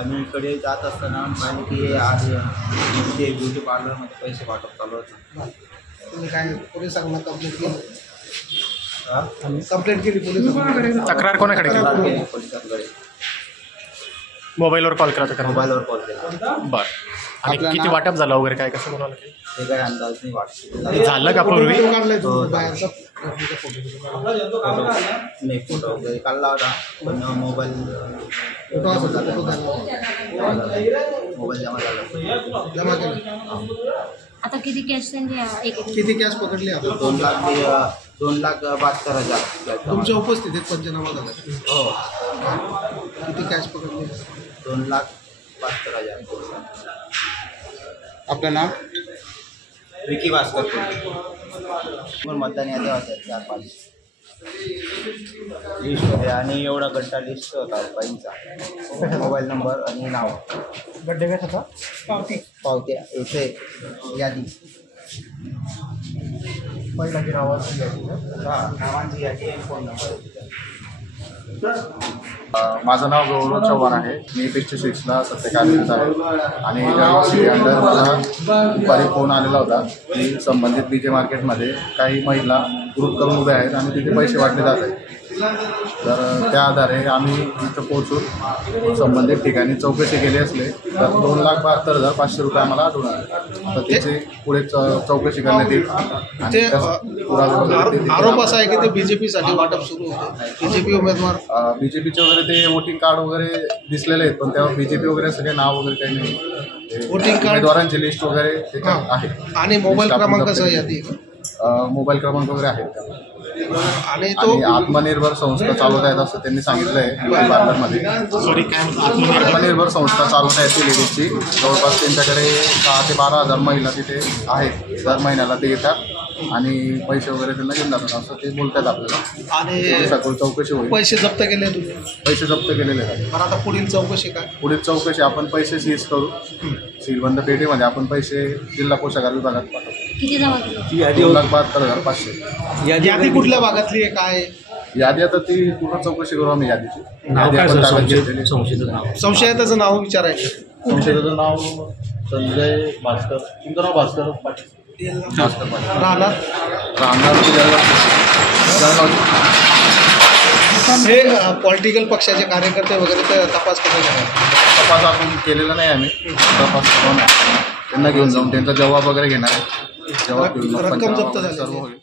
आणि इकडे जात असताना पाहिलं की आज ते ब्युटी पार्लरमध्ये पैसे वाटप चालू होतं. तुम्ही काय पोलिसांना कंप्लेंट केली? कंप्लेंट केली पोलिसांना. तक्रार कोणाकडे केली? पोलिसांकडे मोबाईलवर कॉल केला तक्रार? मोबाईलवर कॉल केला. बरं. आणि किती वाटप झालं वगैरे काय कसं कोणाला काही ते काय अंदाज नाही वाटत. झालं का पूर्वी? बाहेरचा नाही फोटो वगैरे काढला होता पण मोबाईल जमा झाला. जमा केला. आता किती कॅश त्यांची किती कॅश पकडली आपण? 2,72,000. तुमच्या उपस्थितीत पंचनामा झाला. हो. किती कॅश पकडली? 2,72,000. आपलं नाव? विकी भास्कर. पण मतदान याद्या होत्या 4-5 लिस्ट होते आणि एवढा घंटा लिस्ट होता बाईंचा. मोबाईल नंबर आणि नाव. बड्डे काय होता? पावत्या इथे यादी. पहिल्याची नावाची नावांची यादी आणि फोन नंबर. माझं नाव गौरव चव्हाण आहे. मी पेस्टिसाइड्सला सध्या कार्यरत आहे आणि यावर्षी अंडर मला दुपारी फोन आलेला होता की संबंधित BJ मार्केटमध्ये काही महिला ग्रुप करून उभ्या आहेत आणि तिथे पैसे वाटले जात आहेत. तर त्या आधारे आम्ही इथं पोहोचून संबंधित ठिकाणी चौकशी केली असले तर 2,72,500 रुपये आम्हाला आढळून आले. तर त्याची पुढे चौकशी करण्यात येईल. ते आरोप असा आहे की ते BJPसाठी वाटप सुरू होते. BJP उमेदवार BJPचे वगैरे ते वोटिंग कार्ड वगैरे दिसलेले आहेत पण त्यावर BJP वगैरे असं काही नाव वगैरे काही नाही. वोटिंग कार्ड उमेदवारांची लिस्ट वगैरे त्याच्यात आहे आणि मोबाईल क्रमांकासह यादी. मोबाईल क्रमांक वगैरे आहेत त्यावर. आणि आणि आत्मनिर्भर संस्था चालवत आहेत असं त्यांनी सांगितलं आहे ब्युटी पार्लरमध्ये. आत्मनिर्भर संस्था चालवत आहेत ती लेडीजची. जवळपास त्यांच्याकडे 10,000 ते 12,000 महिला तिथे आहेत. दर महिन्याला ते येतात आणि पैसे वगैरे त्यांना घेऊन जातात असं ते बोलतात आपल्याला. आणि सखोल चौकशी होईल. पैसे जप्त केले तुम्ही? पैसे जप्त केलेले आहेत. पण आता पुढील चौकशी काय? पुढील चौकशी आपण पैसे सीज करू. सीलबंद पेटीमध्ये आपण पैसे जिल्हा कोषागार विभागात पाठवू. किती जमा केलं? 2,72,500. यादी कुठल्या भागातली आहे काय? यादी आता ती पूर्ण चौकशी करू आम्ही यादीची. यादी आपण ताब्यात घेतलेली. संशयिताचं नाव विचारायचं. संशयिताचं नाव संजय भास्कर. तुमचं नाव भास्कर पाटील. भास्कर पाटील. राहणार हे पॉलिटिकल पक्षाचे कार्यकर्ते वगैरे ते तपास कसा करणार? तपास आपण केलेला नाही आम्ही. तपास करून त्यांना घेऊन जाऊन त्यांचा जबाब वगैरे घेणार आहे. जबाब घेऊन रक्कम जप्त झाली. सर्व होईल.